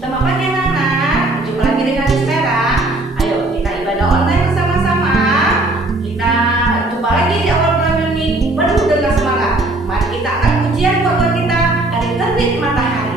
Selamat pagi anak-anak, jumpa lagi dengan Vera. Ayo kita ibadah online bersama-sama. Kita jumpa lagi di awal bulan Juni penuh dengan semangat. Mari kita akan ujian buat kita dari terbit matahari.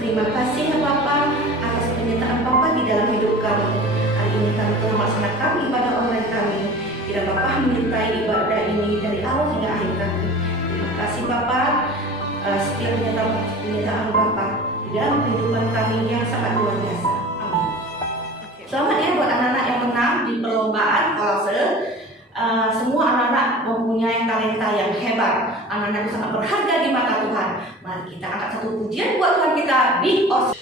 Terima kasih ya Bapak atas penyertaan Bapak di dalam hidup kami. Hari ini kami telah melaksanakan ibadah online kami. Kiranya Bapak menyertai ibadah ini dari awal hingga akhir kami. Terima kasih Bapak setiap penyertaan Bapak di dalam kehidupan kami yang sangat luar biasa. Amin. Selamat ya buat anak-anak yang menang di perlombaan kolase. Semua anak-anak mempunyai talenta yang hebat. Anak-anak itu sangat berharga di mata Tuhan. Mari kita angkat satu pujian buat Tuhan kita di Os.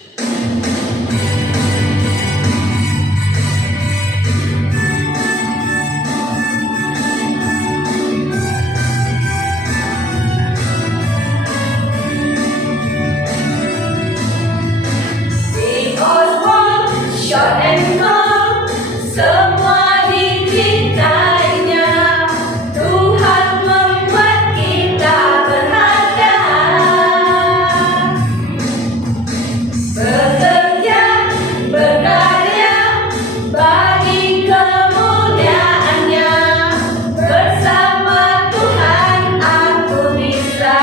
Short and long, semua dicintainya. Tuhan membuat kita berharga. Bekerja, berkarya bagi kemuliaannya. Bersama Tuhan aku bisa.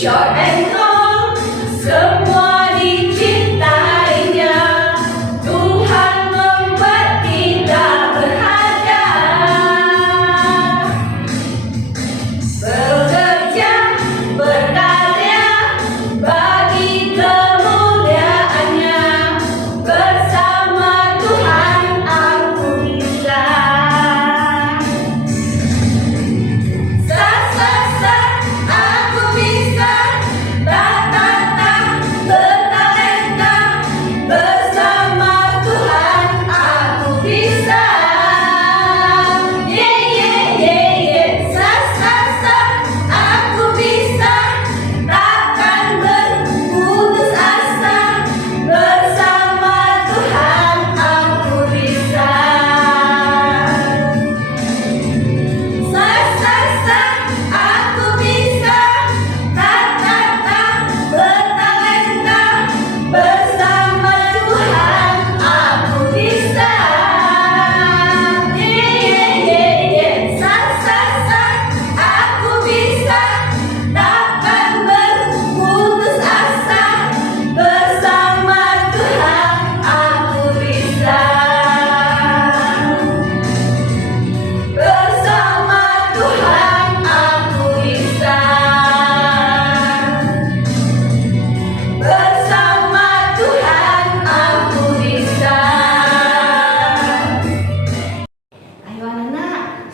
Short and long, semua dicintainya. Tuhan membuat kita berharga.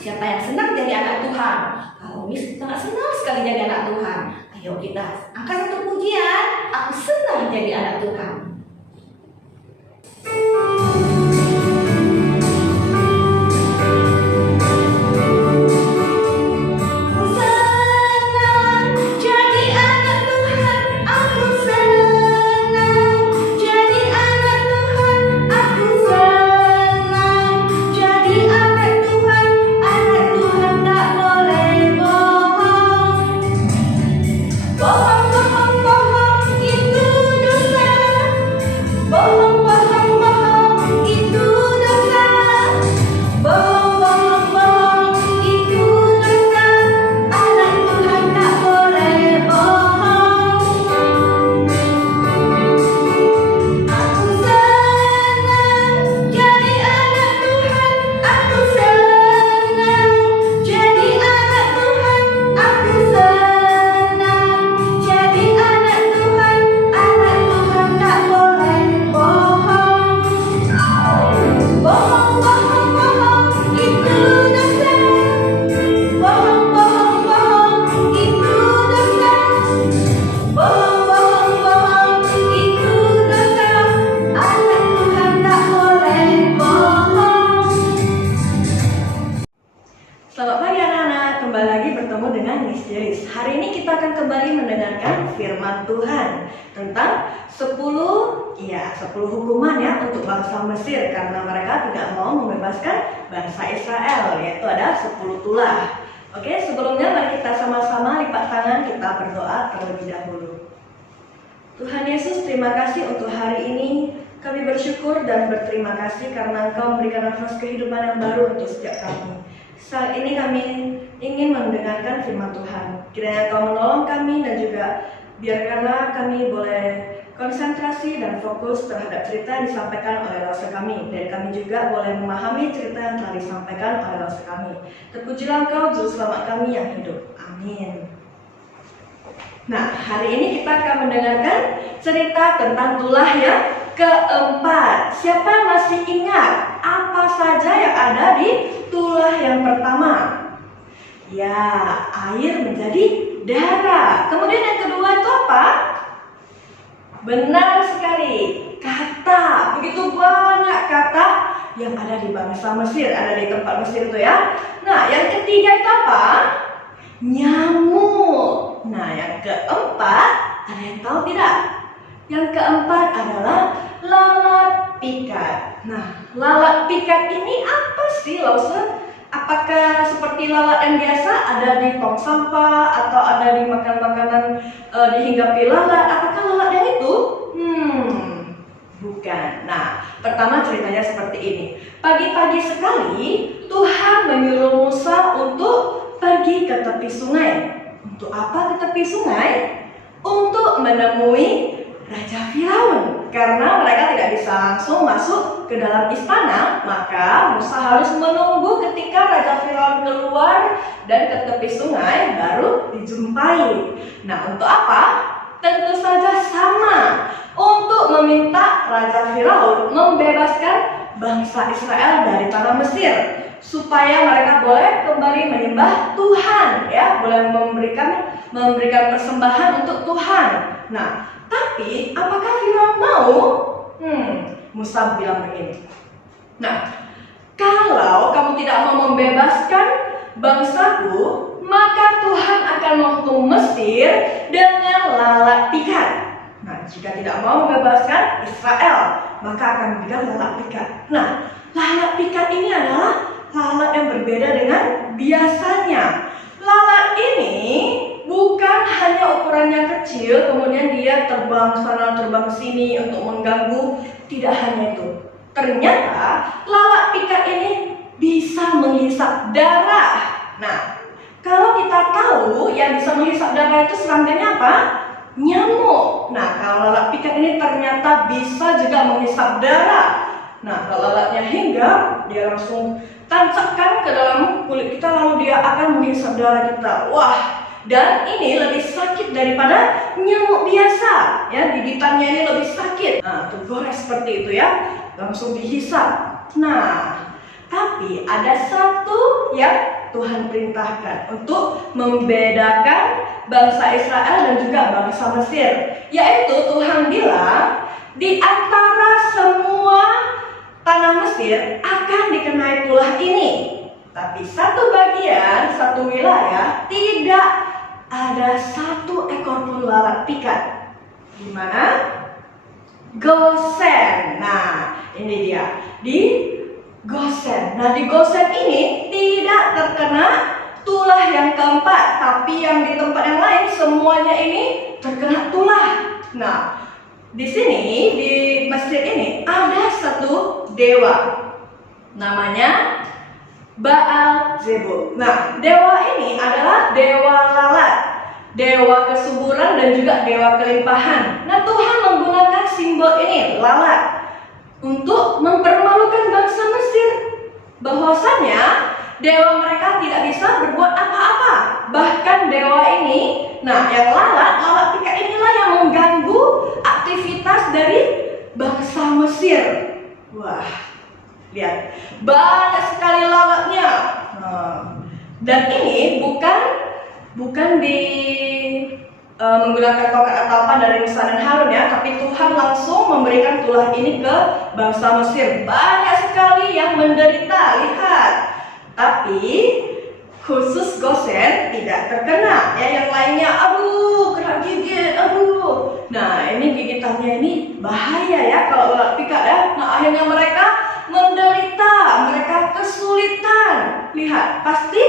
Siapa yang senang jadi anak Tuhan? Kalau Miss sangat senang sekali jadi anak Tuhan. Ayo kita angkat satu pujian. Aku senang jadi anak Tuhan. Selamat pagi anak-anak, kembali lagi bertemu dengan Miss Jeris. Hari ini kita akan kembali mendengarkan firman Tuhan tentang 10 hukuman ya untuk bangsa Mesir karena mereka tidak mau membebaskan bangsa Israel, yaitu ada 10 tulah. Oke, sebelumnya mari kita sama-sama lipat tangan, kita berdoa terlebih dahulu. Tuhan Yesus, terima kasih untuk hari ini. Kami bersyukur dan berterima kasih karena Engkau memberikan nafas kehidupan yang baru untuk setiap kami. Saat ini kami ingin mendengarkan firman Tuhan. Kiranya Engkau menolong kami dan juga biarkanlah kami boleh konsentrasi dan fokus terhadap cerita yang disampaikan oleh Rasul kami. Dan kami juga boleh memahami cerita yang telah disampaikan oleh Rasul kami. Terpujilah Engkau, Juru Selamat kami yang hidup. Amin. Nah, hari ini kita akan mendengarkan cerita tentang tulah yang keempat. Siapa yang masih ingat apa saja yang ada di tulah yang pertama? Ya, air menjadi darah. Kemudian yang kedua itu apa? Benar sekali, kata. Begitu banyak kata yang ada di bangsa Mesir, ada di tempat Mesir itu ya. Nah, yang ketiga itu apa? Nyamuk. Nah, yang keempat, ada yang tahu tidak? Yang keempat adalah lalat pikat. Nah, lalat pikat ini apa sih, Lause? Apakah seperti lalat yang biasa ada di tong sampah atau ada di makanan-makanan dihinggapi lalat? Apakah lalat yang itu? Bukan. Nah, pertama ceritanya seperti ini. Pagi-pagi sekali Tuhan menyuruh Musa untuk pergi ke tepi sungai. Untuk apa ke tepi sungai? Untuk menemui Raja Firaun. Karena mereka tidak bisa langsung masuk ke dalam istana, maka Musa harus menunggu ketika Raja Firaun keluar dan ke tepi sungai baru dijumpai. Nah, untuk apa? Tentu saja sama, untuk meminta Raja Firaun membebaskan bangsa Israel dari tanah Mesir, supaya mereka boleh kembali menyembah Tuhan, ya, boleh memberikan persembahan untuk Tuhan. Nah, tapi apakah Firaun mau? Musa bilang begini. Nah, kalau kamu tidak mau membebaskan bangsaku, maka Tuhan akan menghukum Mesir dengan lalat pikat. Nah, jika tidak mau membebaskan Israel, maka akan diberikan lalat pikat. Nah, lalat pikat ini adalah lalat yang berbeda dengan biasanya. Lalat ini bukan hanya ukurannya kecil, kemudian dia terbang sana terbang sini untuk mengganggu. Tidak hanya itu. Ternyata lalat pikat ini bisa menghisap darah. Nah, kalau kita tahu yang bisa menghisap darah itu serangkanya apa? Nyamuk. Nah, kalau lalat pikat ini ternyata bisa juga menghisap darah. Nah, kalau lalatnya hinggap, dia langsung tancapkan ke dalam kulit kita, lalu dia akan menghisap darah kita. Wah, dan ini lebih sakit daripada nyamuk biasa, ya, gigitannya ini lebih sakit. Nah, tergores seperti itu ya, langsung dihisap. Nah, tapi ada satu yang Tuhan perintahkan untuk membedakan bangsa Israel dan juga bangsa Mesir. Yaitu Tuhan bilang, di antara semua tanah Mesir akan dikenai tulah ini. Tapi satu bagian, satu wilayah, tidak ada satu ekor pun lalat pikat. Di mana? Gosen. Nah, ini dia. Di Gosen. Nah, di Gosen ini tidak terkena tulah yang keempat, tapi yang di tempat yang lain semuanya ini terkena tulah. Nah, di sini di Mesir ini ada satu dewa. Namanya Baal Zebul. Nah, dewa ini adalah dewa lalat, dewa kesuburan dan juga dewa kelimpahan. Nah, Tuhan menggunakan simbol ini, lalat, untuk mempermalukan bangsa Mesir. Bahwasanya dewa mereka tidak bisa berbuat apa-apa. Bahkan dewa ini, nah yang lalat pikat inilah yang mengganggu aktivitas dari bangsa Mesir. Wah, lihat, banyak sekali lalatnya. Dan ini bukan menggunakan tongkat atau apa dari Musa dan Harun ya, tapi Tuhan langsung memberikan tulah ini ke bangsa Mesir. Banyak sekali yang menderita, lihat. Tapi khusus Gosen tidak terkena. Ya, yang lainnya, aduh, kena gigit, aduh. Nah, ini gigitannya ini bahaya ya kalau lalat pikat ya. Nah, akhirnya mereka menderita, mereka kesulitan. Lihat, pasti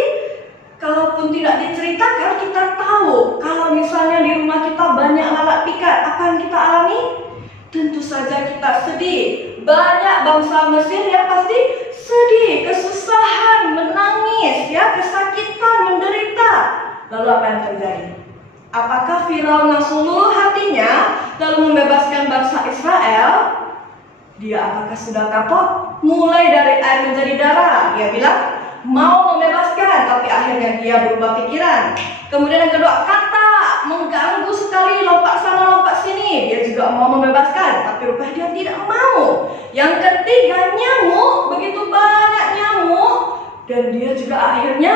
kalaupun tidak diceritakan, kita tahu kalau misalnya di rumah kita banyak lalat pikat, apa yang kita alami? Tentu saja kita sedih. Banyak bangsa Mesir ya pasti sedih, kesusahan, menangis, ya, kesakitan, menderita. Lalu apa yang terjadi? Apakah Firaun langsung luluh hatinya lalu membebaskan bangsa Israel? Dia apakah sudah kapok? Mulai dari air menjadi darah. Dia bilang mau membebaskan, tapi akhirnya dia berubah pikiran. Kemudian yang kedua, kata mengganggu sekali, lompat sana lompat sini. Dia juga mau membebaskan, tapi rupanya dia tidak mau. Yang ketiga, nyamuk, begitu banyak nyamuk, dan dia juga akhirnya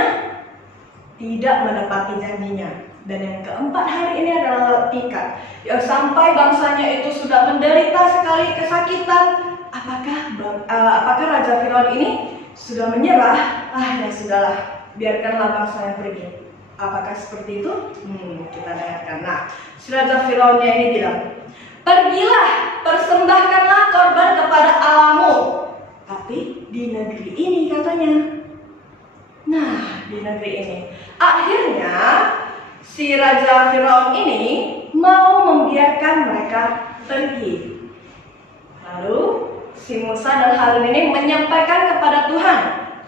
tidak menepati janjinya. Dan yang keempat hari ini adalah lalat pikat, yang sampai bangsanya itu sudah menderita sekali kesakitan. Apakah Raja Firaun ini sudah menyerah? Ya sudahlah, biarkanlah bangsanya pergi. Apakah seperti itu? Kita dengarkan. Nah, si Raja Firaunnya ini bilang, pergilah, persembahkanlah korban kepada Allahmu. Tapi di negeri ini katanya. Nah, di negeri ini. Akhirnya si Raja Firaun ini mau membiarkan mereka pergi. Lalu si Musa dan Harun ini menyampaikan kepada Tuhan,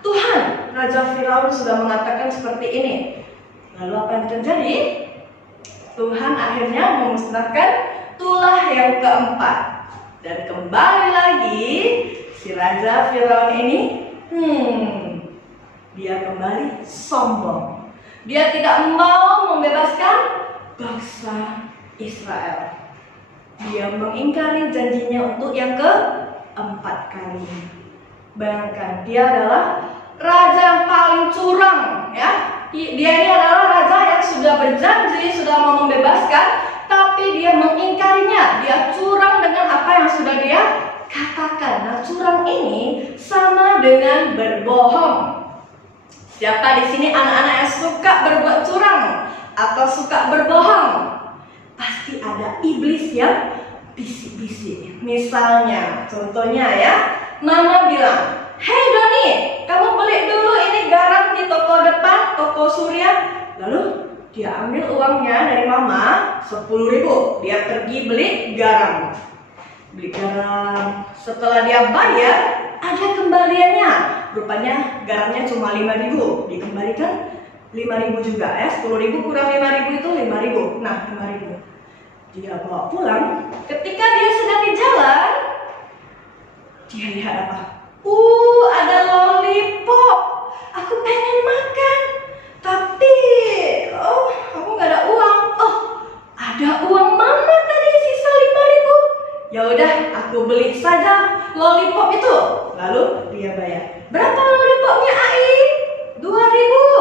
Tuhan, Raja Firaun sudah mengatakan seperti ini. Lalu apa yang terjadi? Tuhan akhirnya memusnahkan tulah yang keempat. Dan kembali lagi si Raja Firaun ini dia kembali sombong. Dia tidak mau membebaskan bangsa Israel. Dia mengingkari janjinya untuk yang keempat kalinya. Bayangkan, dia adalah raja yang paling curang ya. Dia ini adalah raja yang sudah berjanji, sudah mau membebaskan, tapi dia mengingkarinya. Dia curang dengan apa yang sudah dia katakan. Nah, curang ini sama dengan berbohong. Siapa di sini anak-anak yang suka berbuat curang atau suka berbohong? Pasti ada iblis yang bisik-bisik. Misalnya, contohnya ya, Mama bilang, "Hei Doni, kamu beli dulu ini garam di toko depan, toko Surya." Lalu dia ambil uangnya dari Mama 10.000. Dia pergi beli garam. Setelah dia bayar, ada kembaliannya. Rupanya garamnya cuma 5.000. Dikembalikan 5.000 juga ya. 10.000 kurang 5.000 itu 5.000. Nah, 5.000 dia bawa pulang. Ketika dia sedang di jalan, dia lihat apa? Ada lollipop. Aku pengen makan, tapi aku nggak ada uang. Ada uang Mama tadi sisa 5.000. Ya udah, aku beli saja lollipop itu. Lalu dia bayar. Berapa lollipopnya, Ai? 2.000.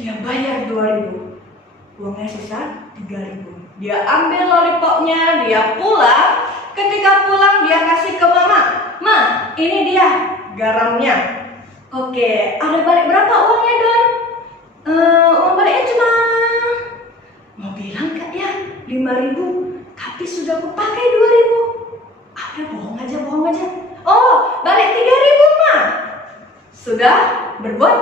dia bayar 2.000. Uangnya sisa 3.000. Dia ambil lollipopnya, dia pulang. Ketika pulang dia kasih ke mama. Ma, ini dia garamnya. Oke, ada balik berapa uangnya, Don? Uang baliknya cuma, mau bilang kak ya 5.000, tapi sudah aku pakai 2.000. Ada bohong aja. Oh, balik 3.000 ma. Sudah berbuat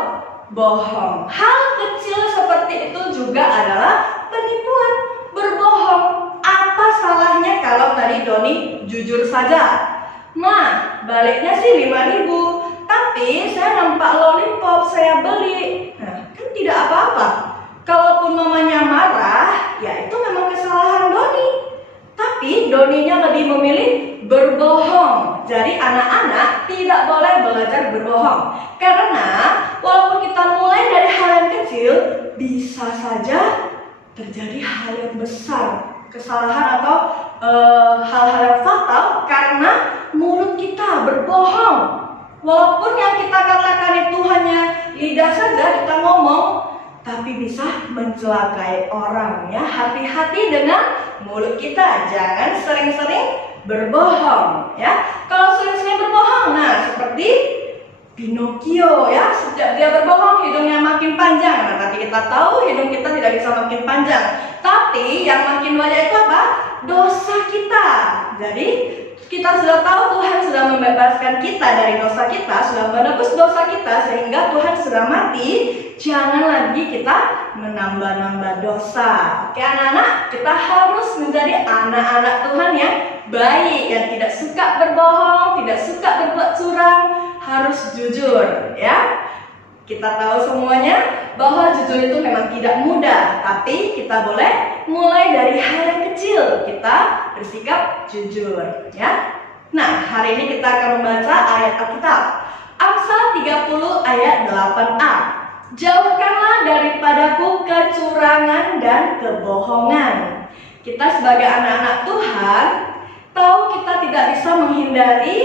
bohong. Hal kecil seperti itu juga adalah penipuan, berbohong. Apa salahnya kalau tadi Doni jujur saja? Ma, baliknya sih 5.000, tapi saya nampak lollipop saya beli. Nah, kan tidak apa-apa. Kalaupun mamanya marah, ya itu memang kesalahan Doni. Tapi Doninya lebih memilih berbohong. Jadi anak-anak tidak boleh belajar berbohong. Karena walaupun kita mulai dari hal yang kecil, bisa saja terjadi hal yang besar. Kesalahan atau hal-hal yang fatal karena mulut kita berbohong. Walaupun yang kita katakan itu hanya lidah saja, kita ngomong, tapi bisa mencelakai orang ya. Hati-hati dengan mulut kita, jangan sering-sering berbohong ya. Kalau sering-sering berbohong, nah seperti Pinocchio ya, sejak dia berbohong hidungnya makin panjang. Nah, tapi kita tahu hidung kita tidak bisa makin panjang. Tapi yang makin banyak itu apa? Dosa kita. Jadi kita sudah tahu Tuhan sudah membebaskan kita dari dosa kita, sudah menebus dosa kita sehingga Tuhan sudah mati. Jangan lagi kita menambah-nambah dosa. Oke anak-anak, kita harus menjadi anak-anak Tuhan yang baik, yang tidak suka berbohong, tidak suka berbuat curang, harus jujur ya. Kita tahu semuanya bahwa jujur itu memang tidak mudah, tapi kita boleh mulai dari hal yang kecil. Kita bersikap jujur ya. Nah, hari ini kita akan membaca ayat Alkitab. Amsal 30 ayat 8a. Jauhkanlah daripadaku kecurangan dan kebohongan. Kita sebagai anak-anak Tuhan tahu kita tidak bisa menghindari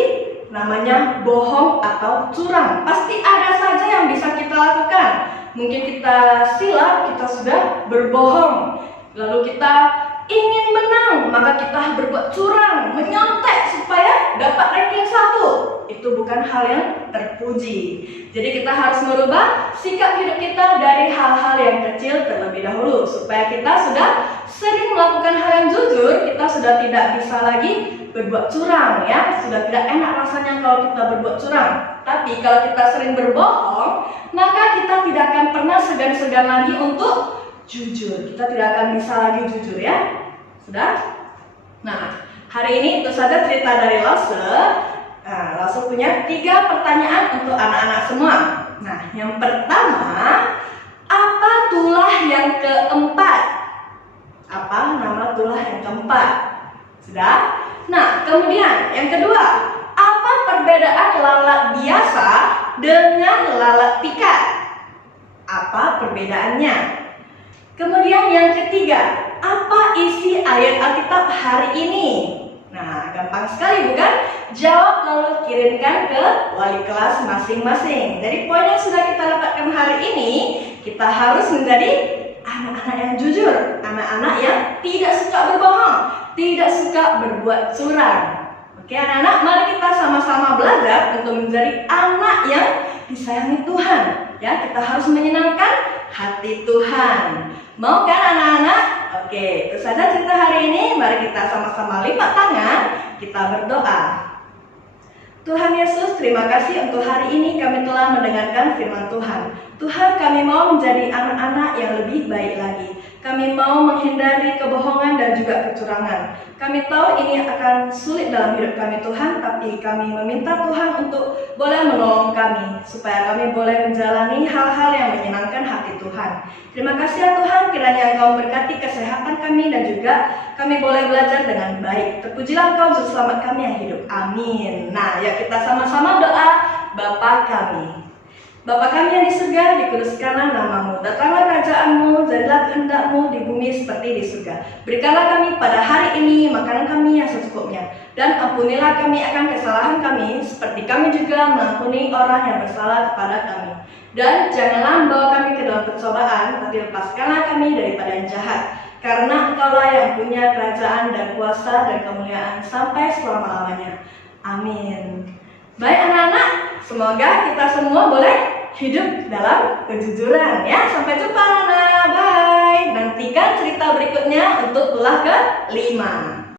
namanya bohong atau curang. Pasti ada saja yang bisa kita lakukan. Mungkin kita silap, kita sudah berbohong. Lalu kita ingin menang, maka kita berbuat curang, menyontek supaya dapat ranking 1. Itu bukan hal yang terpuji. Jadi kita harus merubah sikap hidup kita dari hal-hal yang kecil terlebih dahulu, supaya kita sudah sering melakukan hal yang jujur, kita sudah tidak bisa lagi berbuat curang ya. Sudah tidak enak rasanya kalau kita berbuat curang. Tapi kalau kita sering berbohong, maka kita tidak akan pernah segan-segan lagi untuk jujur. Kita tidak akan bisa lagi jujur ya. Sudah? Nah, hari ini itu saja cerita dari Lause. Nah, Lause punya 3 pertanyaan untuk anak-anak semua. Nah, yang pertama, apa tulah yang keempat? Apa nama tulah yang keempat? Sudah? Nah, kemudian yang kedua, apa perbedaan lalat biasa dengan lalat pikat? Apa perbedaannya? Kemudian yang ketiga, apa isi ayat Alkitab hari ini? Nah, gampang sekali bukan? Jawab lalu kirimkan ke wali kelas masing-masing. Jadi poin yang sudah kita dapatkan hari ini, kita harus menjadi anak-anak yang jujur, anak-anak yang tidak suka berbohong, tidak suka berbuat curang. Oke anak-anak, mari kita sama-sama belajar untuk menjadi anak yang disayangi Tuhan. Ya, kita harus menyenangkan hati Tuhan. Mau kan anak-anak? Oke, itu saja cerita hari ini. Mari kita sama-sama lipat tangan, kita berdoa. Tuhan Yesus, terima kasih untuk hari ini kami telah mendengarkan firman Tuhan. Tuhan, kami mau menjadi anak-anak yang lebih baik lagi. Kami mau menghindari kebohongan dan juga kecurangan. Kami tahu ini akan sulit dalam hidup kami Tuhan, tapi kami meminta Tuhan untuk boleh menolong kami, supaya kami boleh menjalani hal-hal yang menyenangkan hati Tuhan. Terima kasih ya Tuhan, kiranya Engkau berkati kesehatan kami dan juga kami boleh belajar dengan baik. Terpujilah Engkau Juru Selamat kami yang hidup. Amin. Nah, ya kita sama-sama doa. Bapa kami, Bapa kami yang di surga, dikuduskanlah namamu. Datanglah kerajaanmu, jadilah kehendak-mu di bumi seperti di surga. Berikanlah kami pada hari ini makanan kami yang secukupnya. Dan ampunilah kami akan kesalahan kami, seperti kami juga mengampuni orang yang bersalah kepada kami. Dan janganlah membawa kami ke dalam pencobaan, tapi lepaskanlah kami daripada yang jahat. Karena Engkaulah yang punya kerajaan dan kuasa dan kemuliaan sampai selama-lamanya. Amin. Baik anak-anak, semoga kita semua boleh hidup dalam kejujuran ya. Sampai jumpa anak-anak, bye. Nantikan cerita berikutnya untuk tulah ke-5.